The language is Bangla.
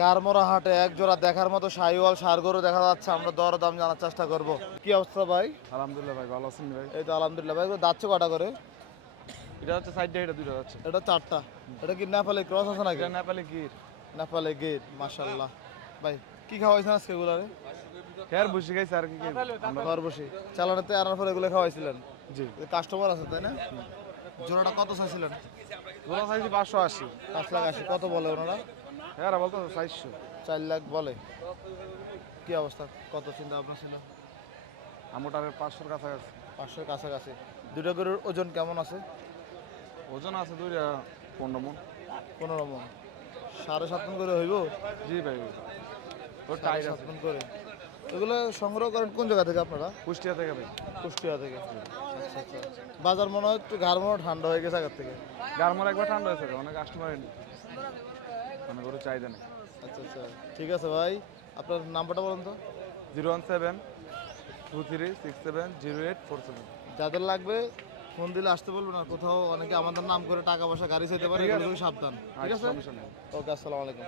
গারমোরা হাটে এক জোড়া দেখার মতো শাহিওয়াল ষাঁড় গরু দেখা যাচ্ছে, আমরা দর দাম জানার চেষ্টা করব। কি অবস্থা ভাই? আলহামদুলিল্লাহ ভাই, ভালো আছেন ভাই? এই তো আলহামদুলিল্লাহ ভাই। এগুলো দাচ্ছে কটা করে? এটা হচ্ছে সাইড দিয়ে, এটা দুটো যাচ্ছে। এটা চারটা। এটা কি নেপালি ক্রস আছে নাকি? এটা নেপালি গির। নেপালি গেট, মাশাআল্লাহ। ভাই কি খাওয়াইছেন আজকে এগুলারে? খেয়ার বসে গেছে আর কি কি আমরা। ঘর বসে চালানোতে আনার পরে এগুলো খাওয়াইছিলেন? জি। কাস্টমার আছে তাই না? জোড়াটা কত চাইছিলেন? ওরা চাইছি 580। 5,80,000 কত বলে ওনারা? হ্যাঁ বলতো 400। 4 লাখ বলে। কি অবস্থা, কত চিন্তা ভাবনা ছিল? আমোটার 500-র কাছাকাছি। 500-র কাছাকাছি। দুটো গরুর ওজন কেমন আছে? ওজন আছে দুইটা 15 মণ। 15 মণ। 7.5 মণ করে হইব? জি ভাই, ওর টাইট 7.5 আছে। মণ করে। এগুলো সংগ্রহ করেন কোন জায়গা থেকে আপনারা? কুষ্টিয়া থেকে ভাই। কুষ্টিয়া থেকে। আচ্ছা আচ্ছা। বাজার মনে হয় একটু ঘাড় মনে হয় ঠান্ডা হয়ে গেছে আগের থেকে। গারমার একবার ঠান্ডা হয়েছে, অনেক কাস্টমার মানে গরু চাহিদা নেই। আচ্ছা আচ্ছা, ঠিক আছে ভাই। আপনার নাম্বারটা বলুন তো। 01723670847। যাদের লাগবে ফোন দিলে আসতে বলবেন। আর কোথাও অনেকে আমাদের নাম করে টাকা পয়সা গাড়ি চাইতে পারে, ঠিক আছে। এগুলো থেকে সাবধান। ঠিক আছে, সমস্যা নেই। ওকে, আসসালামু আলাইকুম।